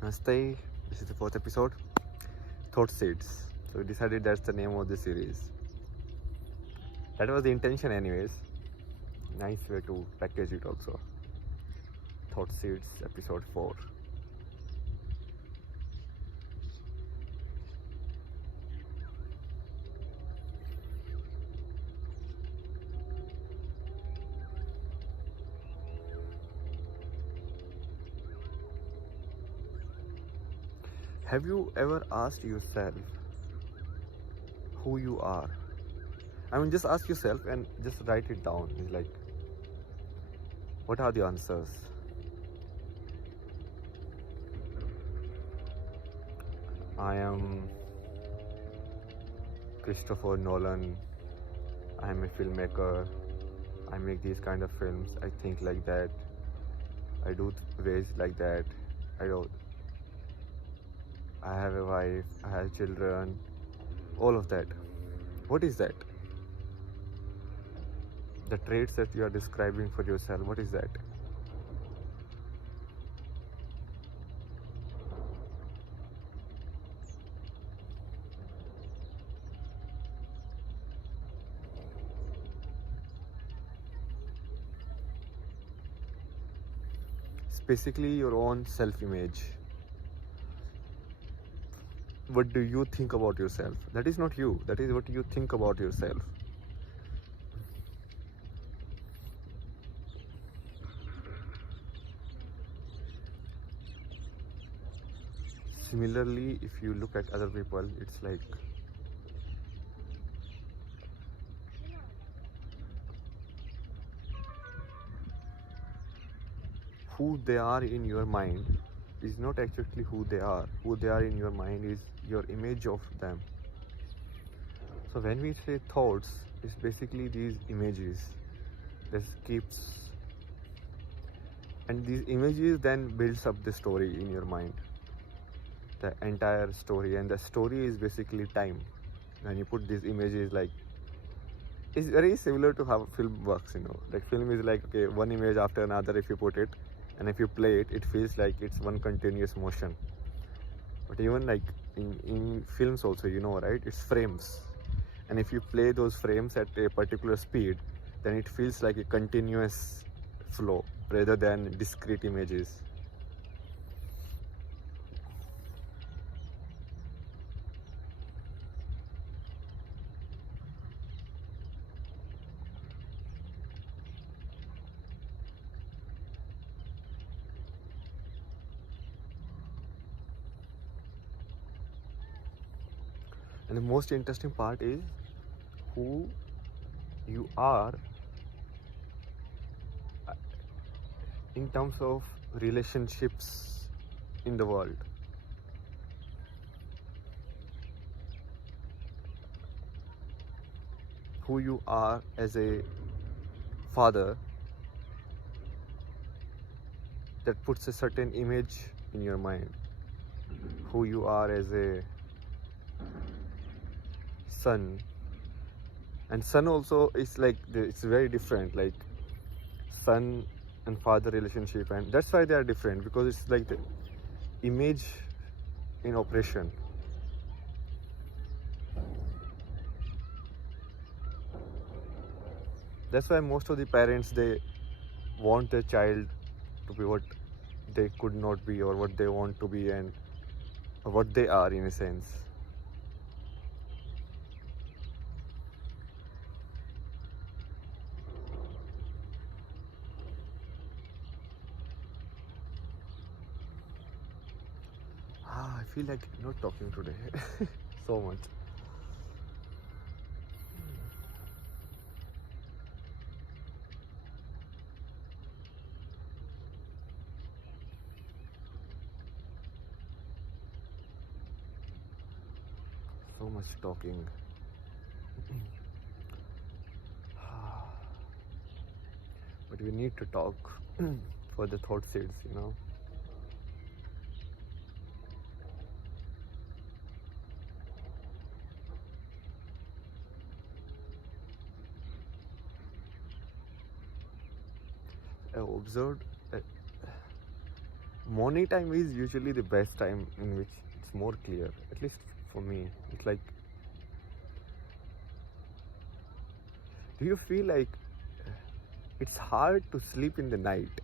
Namaste, this is the fourth episode, Thought Seeds. So we decided that's the name of the series. That was the intention anyways. Nice way to package it also. Thought Seeds, episode 4. Have you ever asked yourself who you are? I mean, just ask yourself and just write it down. It's like, what are the answers? I am Christopher Nolan. I am a filmmaker. I make these kind of films. I think like that. I do ways like that. I have a wife. I have children. All of that. What is that? The traits that you are describing for yourself. What is that? It's basically your own self-image. What do you think about yourself? That is not you. That is what you think about yourself. Similarly, if you look at other people, it's like who they are in your mind is not actually who they are. Who they are in your mind is your image of them. So when we say thoughts, it's basically these images that keeps, and these images then builds up the story in your mind, the entire story, and the story is basically time. When you put these images, like, it's very similar to how film works, like film is like, okay, one image after another. If you put it and if you play it, it feels like it's one continuous motion. But even like in films also, right, it's frames, and if you play those frames at a particular speed, then it feels like a continuous flow rather than discrete images. And the most interesting part is who you are in terms of relationships in the world. Who you are as a father, that puts a certain image in your mind. Who you are as a son, and son also is like it's very different, like son and father relationship, and that's why they are different, because it's like the image in operation. That's why most of the parents, they want their child to be what they could not be, or what they want to be, and what they are in a sense. I feel like not talking today so much. So much talking. But we need to talk for the thought seeds. I observed morning time is usually the best time in which it's more clear, at least for me. It's like, do you feel like it's hard to sleep in the night?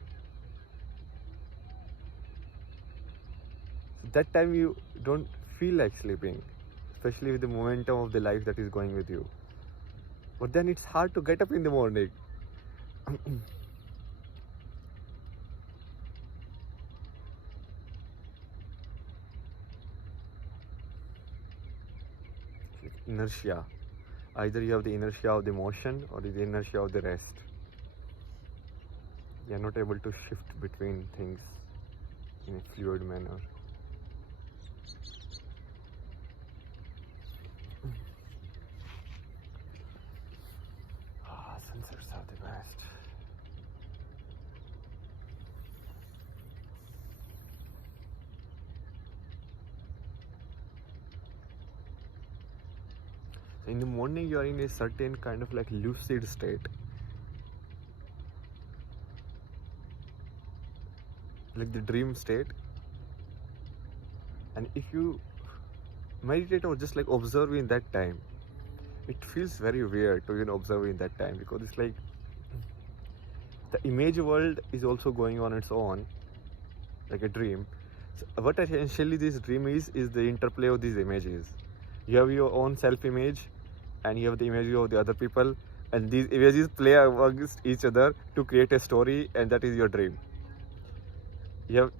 So that time you don't feel like sleeping, especially with the momentum of the life that is going with you. But then it's hard to get up in the morning. Inertia. Either you have the inertia of the motion or the inertia of the rest. You are not able to shift between things in a fluid manner. Sunsets are the best. So in the morning you are in a certain kind of like lucid state. Like the dream state. And if you meditate or just like observe in that time, it feels very weird to observe in that time, because it's like the image world is also going on its own, like a dream. So what essentially this dream is the interplay of these images. You have your own self-image and you have the image of the other people, and these images play against each other to create a story, and that is your dream. You have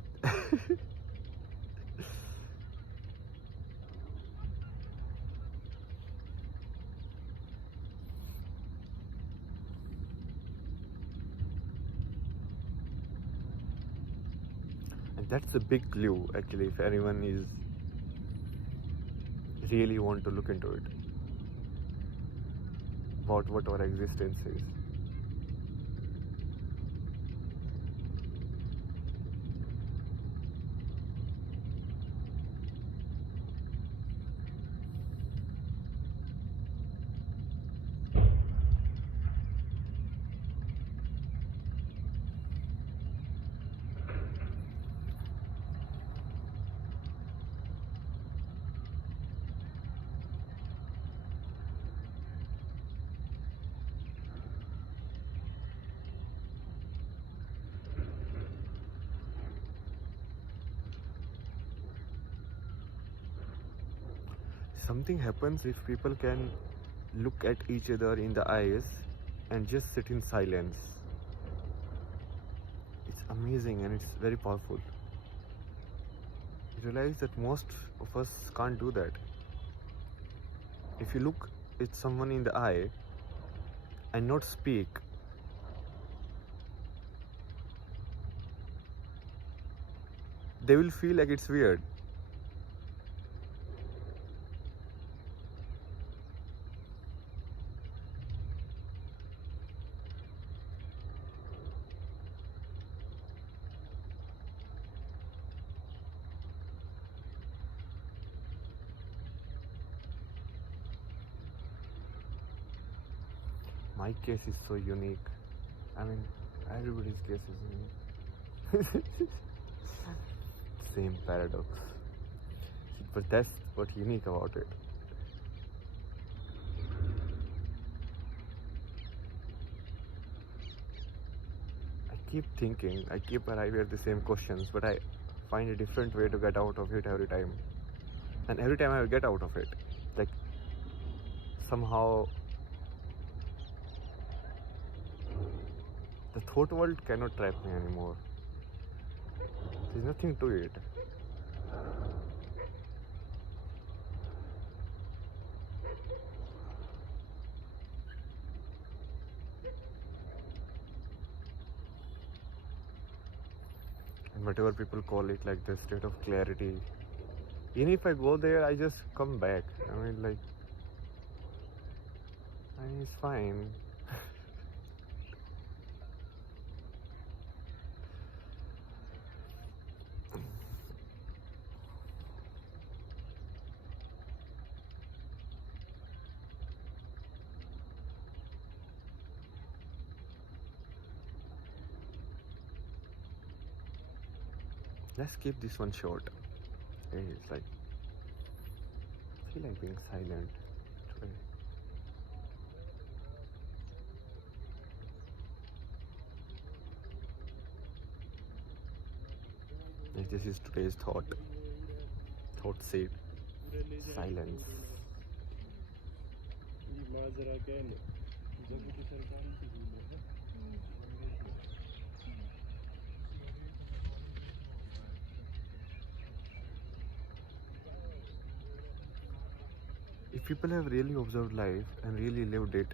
and that's a big clue actually, if anyone is really want to look into it, about what our existence is. Something happens if people can look at each other in the eyes and just sit in silence. It's amazing and it's very powerful. You realize that most of us can't do that. If you look at someone in the eye and not speak, they will feel like it's weird. My case is so unique. I mean, everybody's case is unique. Same paradox. But that's what's unique about it. I keep thinking, I keep arriving at the same questions, but I find a different way to get out of it every time. And every time I get out of it, like somehow the thought world cannot trap me anymore. There's nothing to it. And whatever people call it, like the state of clarity, even if I go there, I just come back. I mean, it's fine. Let's keep this one short. It's like, I feel like being silent today. Like, this is today's thought. Thought seed. Silence. If people have really observed life and really lived it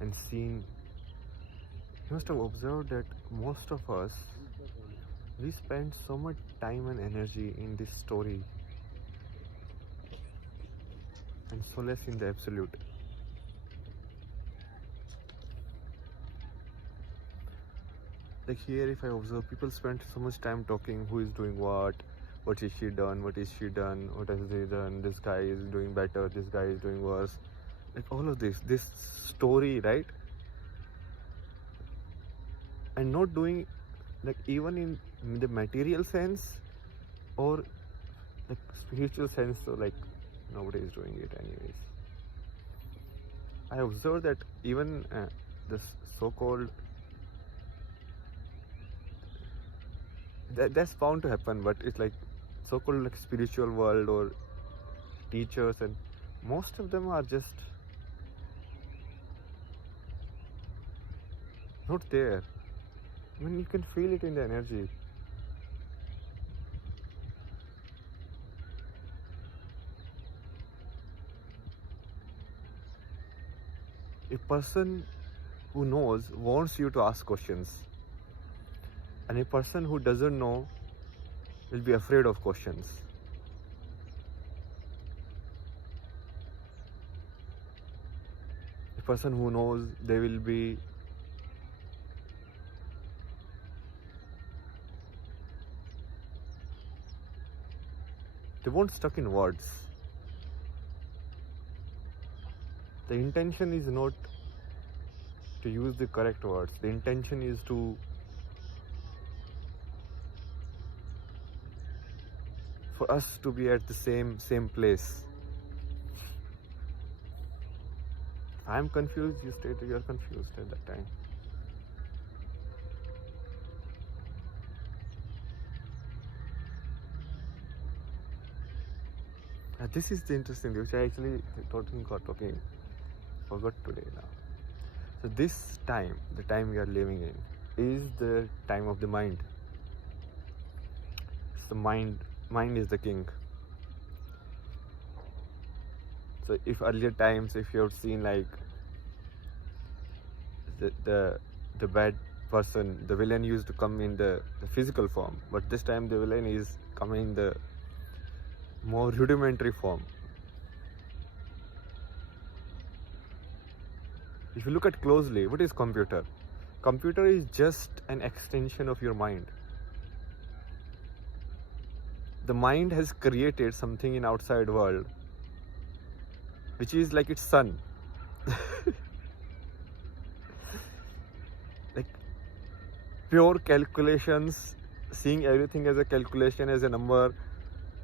and seen, you must have observed that most of us, we spend so much time and energy in this story and solace in the absolute. Like here, if I observe, people spend so much time talking who is doing what is she done, what has he done, this guy is doing better, this guy is doing worse. Like all of this story, right? And not doing, like, even in the material sense or like spiritual sense, so like nobody is doing it anyways. I observed that even this so-called, that's bound to happen, but it's like so-called like spiritual world or teachers, and most of them are just not there. I mean, you can feel it in the energy. A person who knows wants you to ask questions, and a person who doesn't know will be afraid of questions. A person who knows, they will be they won't stuck in words. The intention is not to use the correct words. The intention is to for us to be at the same place. I'm confused, you stated you're confused at that time. This is the interesting, which I actually talking forgot today now. So this time, the time we are living in, is the time of the mind. So mind is the king. So if earlier times, if you have seen like the bad person, the villain used to come in the physical form, but this time the villain is coming in the more rudimentary form. If you look at closely, what is computer? Computer is just an extension of your mind. The mind has created something in outside world, which is like its son. Like pure calculations, seeing everything as a calculation, as a number,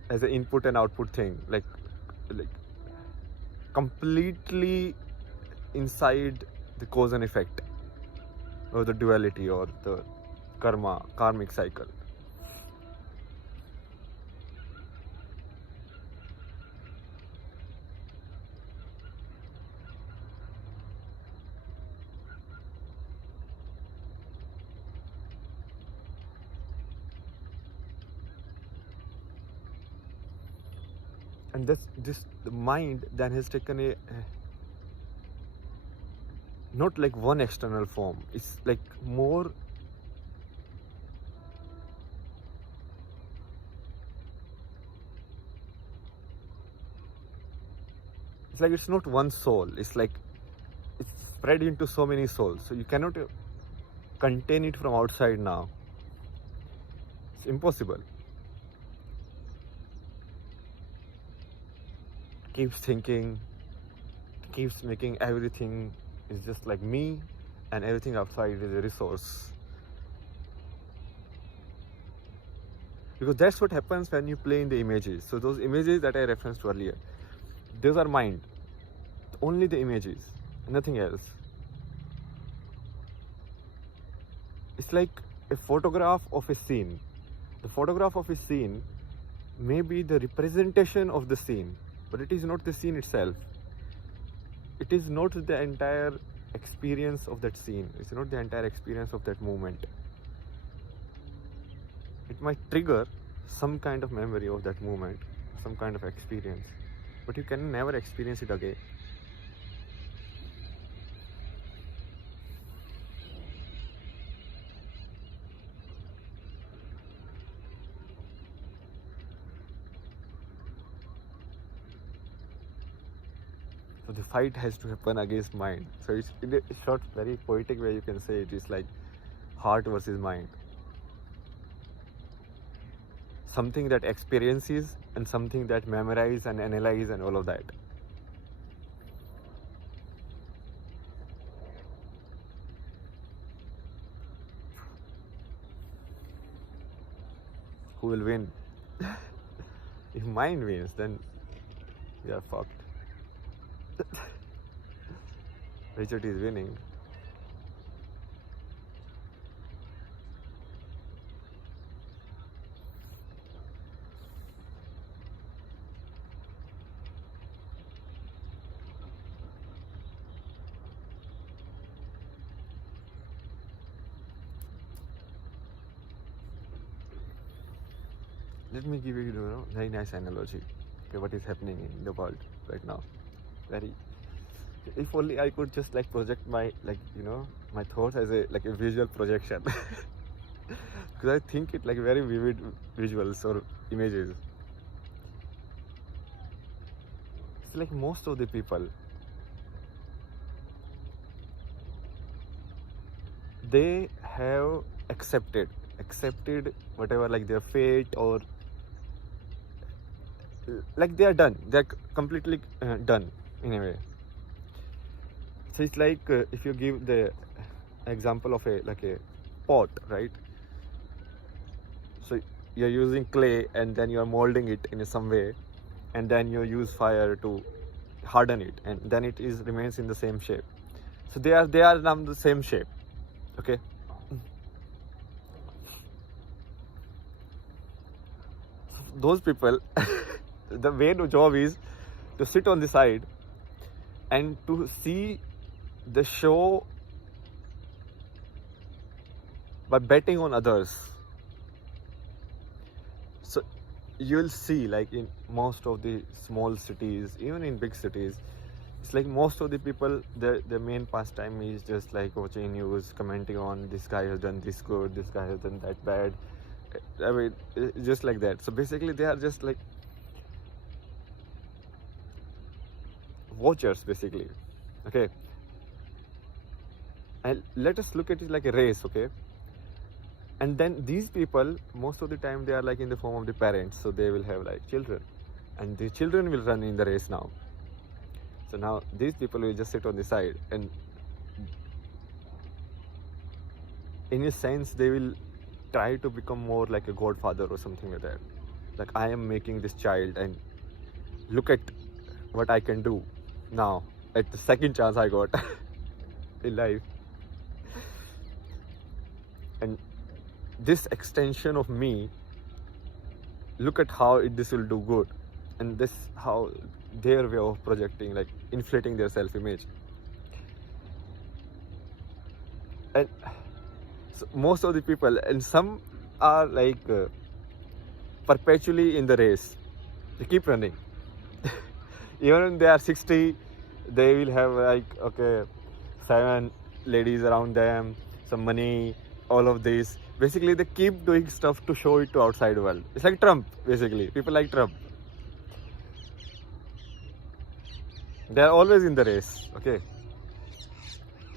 as an input and output thing, like completely inside the cause and effect, or the duality, or the karmic cycle. And the mind then has taken a not like one external form, it's like more it's like it's not one soul, it's like it's spread into so many souls, so you cannot contain it from outside now. It's impossible. Keeps thinking, keeps making everything is just like me, and everything outside is a resource. because that's what happens when you play in the images. So those images that I referenced earlier, those are mind, only the images, nothing else. It's like a photograph of a scene. The photograph of a scene may be the representation of the scene, but it is not the scene itself. It is not the entire experience of that scene. It's not the entire experience of that moment. It might trigger some kind of memory of that moment, some kind of experience, but you can never experience it again. So the fight has to happen against mind. So it's in a short, very poetic way you can say it is like heart versus mind. Something that experiences and something that memorize and analyze and all of that. Who will win? If mind wins, then we are fucked. Richard is winning. Let me give you, very nice analogy. Okay, what is happening in the world right now? Very. If only I could just like project my my thoughts as a visual projection, because I think it like very vivid visuals or images. It's like most of the people, they have accepted whatever like their fate, or like they are done. They're completely done in a way. So it's like if you give the example of a pot, right? So you're using clay and then you're molding it in some way, and then you use fire to harden it, and then it remains in the same shape. So they are now the same shape. Okay. So those people, the main job is to sit on the side and to see the show by betting on others. So you'll see like in most of the small cities, even in big cities, it's like most of the people, the main pastime is just like watching news, commenting on this guy has done this good, this guy has done that bad. I mean, just like that. So basically they are just like watchers basically. Okay. And let us look at it like a race, okay? And then these people, most of the time, they are like in the form of the parents, so they will have like children, and the children will run in the race now. So now these people will just sit on the side, and in a sense, they will try to become more like a godfather or something like that. Like, I am making this child, and look at what I can do now at the second chance I got in life. And this extension of me, look at how this will do good. And this how their way of projecting, like inflating their self-image. And so most of the people, and some are like perpetually in the race. They keep running. Even when they are 60, they will have like, okay, 7 ladies around them, some money, all of this. Basically, they keep doing stuff to show it to outside world. It's like Trump, basically. People like Trump. They are always in the race, okay?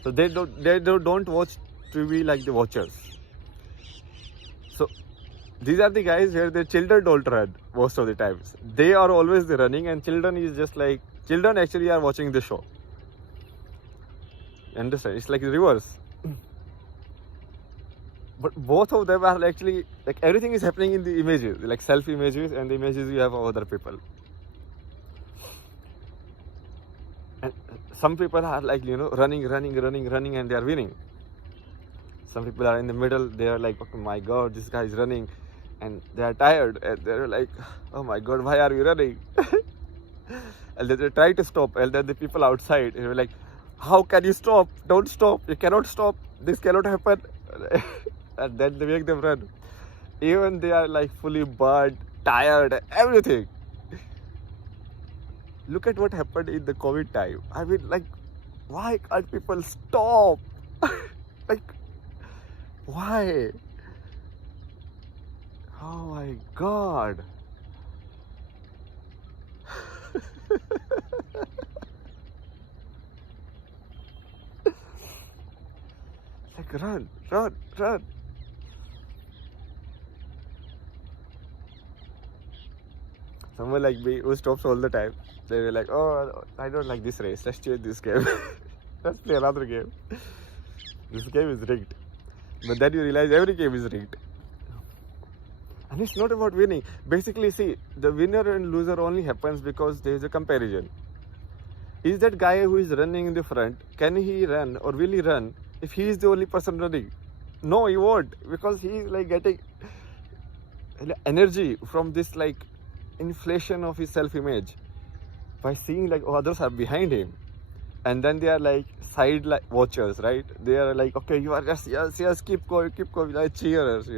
So they don't watch TV like the watchers. So these are the guys where their children don't run most of the times. They are always the running, and children is just like, children actually are watching the show. Understand? It's like the reverse. But both of them are actually, like, everything is happening in the images, like self images and the images you have of other people. And some people are like, running, and they are winning. Some people are in the middle, they are like, oh my god, this guy is running, and they are tired, and they're like, oh my god, why are you running? And then they try to stop, and then the people outside, they're like, how can you stop? Don't stop, you cannot stop, this cannot happen. And then they make them run. Even they are like fully burned, tired, everything. Look at what happened in the COVID time. I mean, like, why can't people stop? Like, why? Oh my god. Like, run. Someone like me who stops all the time, they were like, oh, I don't like this race, let's change this game. Let's play another game. This game is rigged. But then you realize every game is rigged. And it's not about winning. Basically, see, the winner and loser only happens because there is a comparison. Is that guy who is running in the front, can he run or will he run if he is the only person running? No, he won't, because he is like getting energy from this like inflation of his self-image by seeing like others are behind him, and then they are like side like watchers, right? They are like, okay, you are just yes, keep going, like cheerers,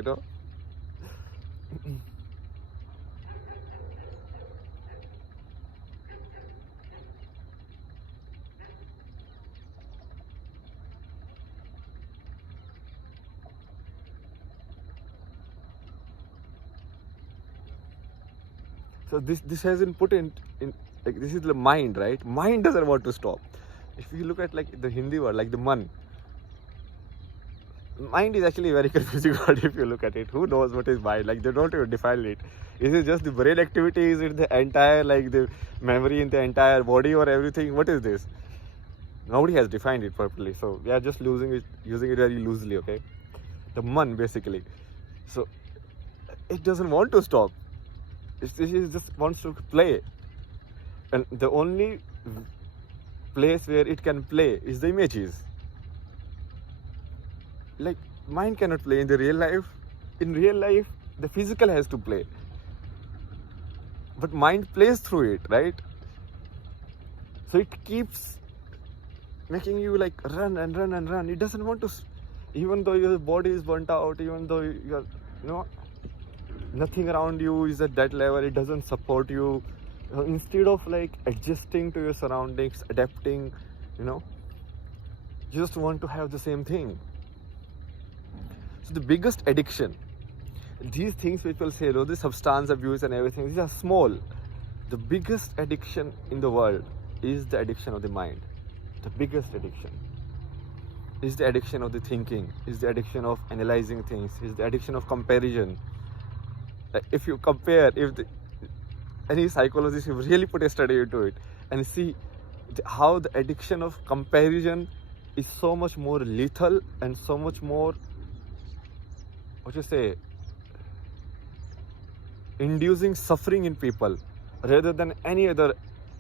So this has been put in like, this is the mind, right? Mind doesn't want to stop. If you look at like the Hindi word, like the mind is actually a very confusing word if you look at it. Who knows what is mind? Like, they don't even define it. Is it just the brain activity? Is it the entire, like, the memory in the entire body or everything? What is this? Nobody has defined it properly. So we are just using it very loosely, okay? The man, basically. So it doesn't want to stop. It just wants to play. And the only place where it can play is the images. Like, mind cannot play in the real life. In real life, the physical has to play. But mind plays through it, right? So it keeps making you like run and run and run. It doesn't want to, even though your body is burnt out, even though you're, nothing around you is at that level, it doesn't support you. Instead of like adjusting to your surroundings, adapting, you just want to have the same thing. So the biggest addiction, these things people say, the substance abuse and everything, these are small. The biggest addiction in the world is the addiction of the mind. The biggest addiction is the addiction of the thinking, is the addiction of analyzing things, is the addiction of comparison. If you compare, any psychologist will really put a study into it and see how the addiction of comparison is so much more lethal and so much more, inducing suffering in people rather than any other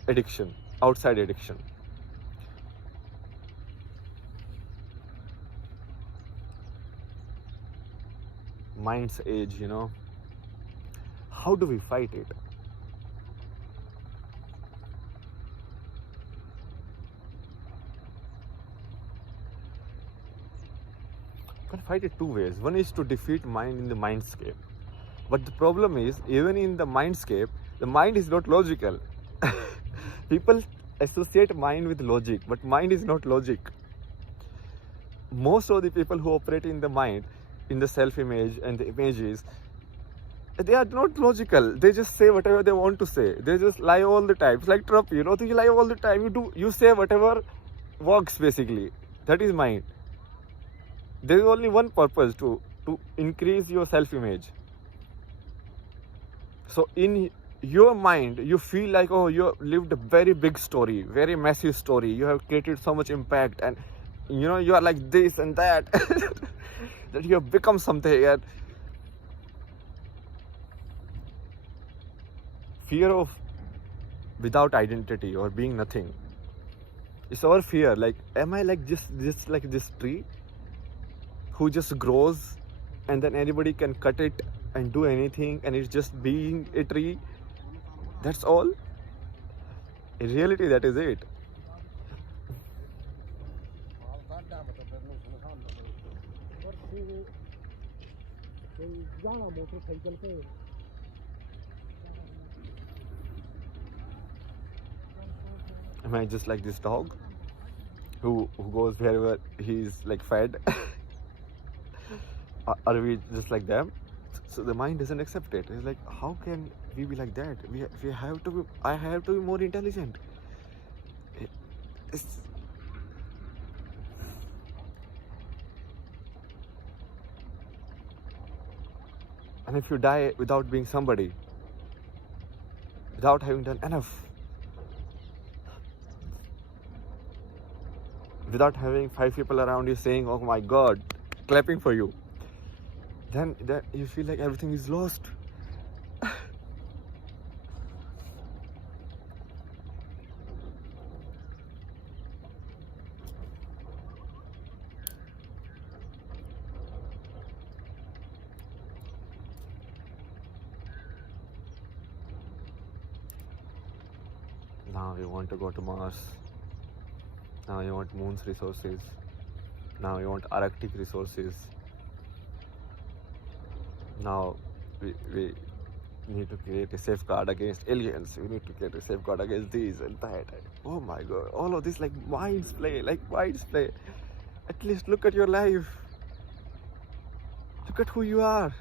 addiction, outside addiction. Mind's age, how do we fight it? You can fight it two ways. One is to defeat mind in the mindscape. But the problem is, even in the mindscape, the mind is not logical. People associate mind with logic, but mind is not logic. Most of the people who operate in the mind, in the self-image and the images, they are not logical. They just say whatever they want to say. They just lie all the time. It's like Trump, you lie all the time. You say whatever works, basically. That is mind. There is only one purpose, to increase your self-image. So in your mind, you feel like, oh, you lived a very big story, very massive story. You have created so much impact, and you are like this and that. that you have become something. And fear of without identity or being nothing. It's our fear. Like, am I like just like this tree who just grows, and then anybody can cut it and do anything, and it's just being a tree? That's all. In reality, that is it. Am I just like this dog who goes wherever he's like fed? Are we just like them? So the mind doesn't accept it. It's like, how can we be like that? We have to be. I have to be more intelligent. It's, and if you die without being somebody, without having done enough, without having 5 people around you saying, "Oh my God," clapping for you, then you feel like everything is lost. Now you want to go to Mars. Now you want Moon's resources. Now you want Arctic resources. Now we need to create a safeguard against aliens. We need to create a safeguard against these and that. Oh my God! All of this like minds play. At least look at your life. Look at who you are.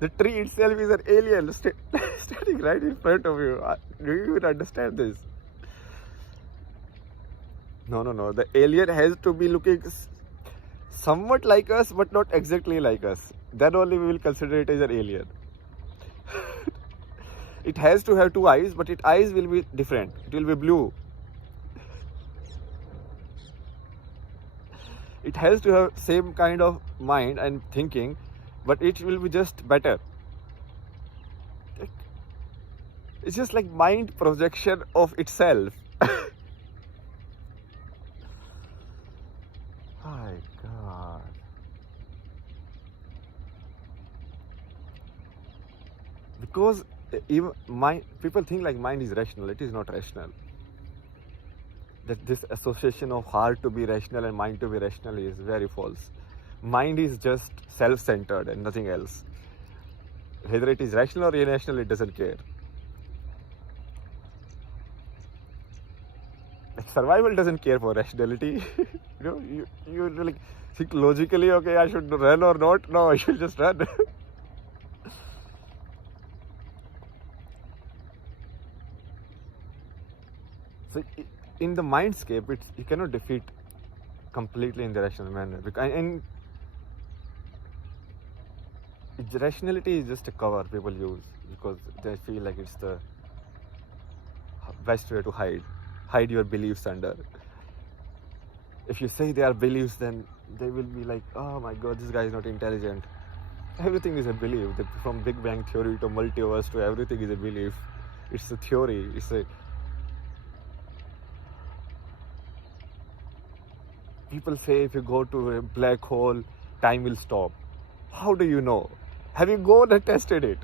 The tree itself is an alien standing right in front of you. Do you even understand this? No. The alien has to be looking somewhat like us, but not exactly like us. Then only we will consider it as an alien. It has to have 2 eyes, but its eyes will be different. It will be blue. It has to have same kind of mind and thinking, but it will be just better. It's just like mind projection of itself. My God. Because even people think like mind is rational. It is not rational. That this association of heart to be rational and mind to be rational is very false. Mind is just self-centered and nothing else. Whether it is rational or irrational, it doesn't care. Like survival doesn't care for rationality. You like think logically, okay, I should run or not. No, I should just run. So in the mindscape, you cannot defeat completely in the rational manner. And rationality is just a cover people use because they feel like it's the best way to hide your beliefs under. If you say they are beliefs, then they will be like, oh my God, this guy is not intelligent. Everything is a belief. From Big Bang Theory to multiverse to everything is a belief. It's a theory. People say if you go to a black hole, time will stop. How do you know? Have you gone and tested it?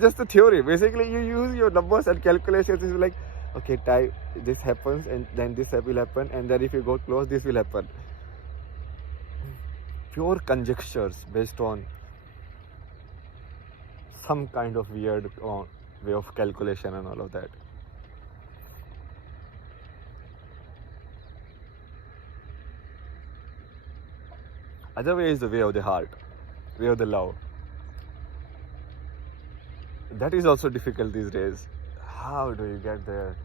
Just a theory. Basically, you use your numbers and calculations. It's like, okay, time, this happens, and then this will happen, and then if you go close, this will happen. Pure conjectures based on some kind of weird way of calculation and all of that. Other way is the way of the heart, way of the love. That is also difficult these days. How do you get there?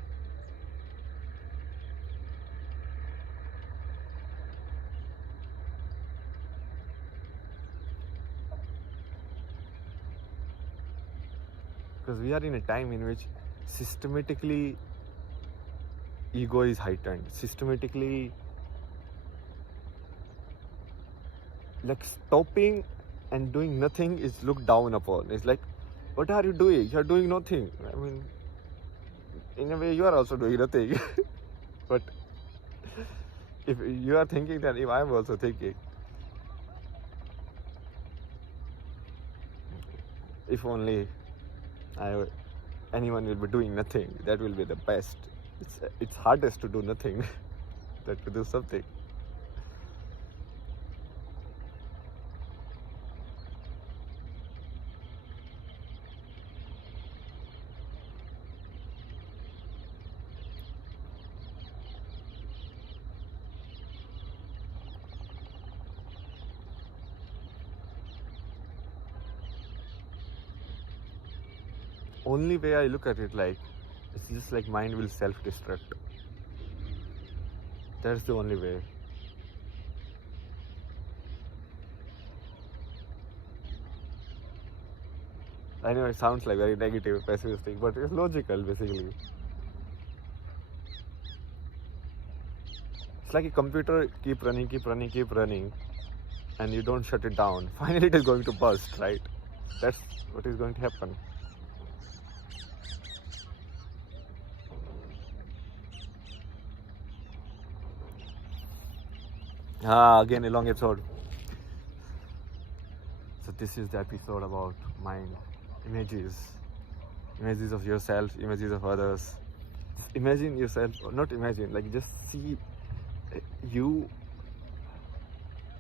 Because we are in a time in which systematically ego is heightened. Systematically, like stopping and doing nothing is looked down upon. It's like, what are you doing? You're doing nothing. I mean, in a way, you are also doing nothing. But if you are thinking, then if I'm also thinking, if only anyone will be doing nothing, that will be the best. It's hardest to do nothing than to do something. Only way I look at it, like, it's just like mind will self-destruct. That's the only way. I know it sounds like very negative, pessimistic, but it's logical basically. It's like a computer keep running, and you don't shut it down. Finally, it is going to burst, right? That's what is going to happen. Again, a long episode. So this is the episode about mind, images of yourself, images of others. Imagine yourself, not imagine, like just see you.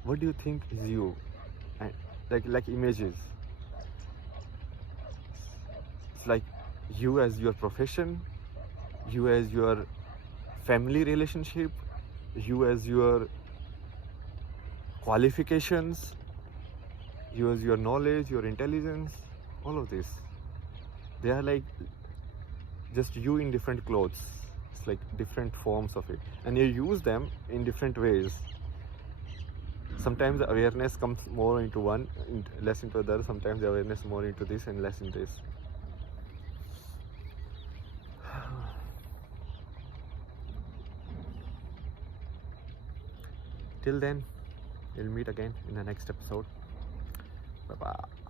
What do you think is you? And like images. It's like you as your profession, you as your family relationship, you as your qualifications, you as your knowledge, your intelligence, all of this. They are like just you in different clothes. It's like different forms of it, and you use them in different ways. Sometimes the awareness comes more into one, less into the other. Sometimes the awareness more into this and less in this. Till then, we'll meet again in the next episode. Bye bye.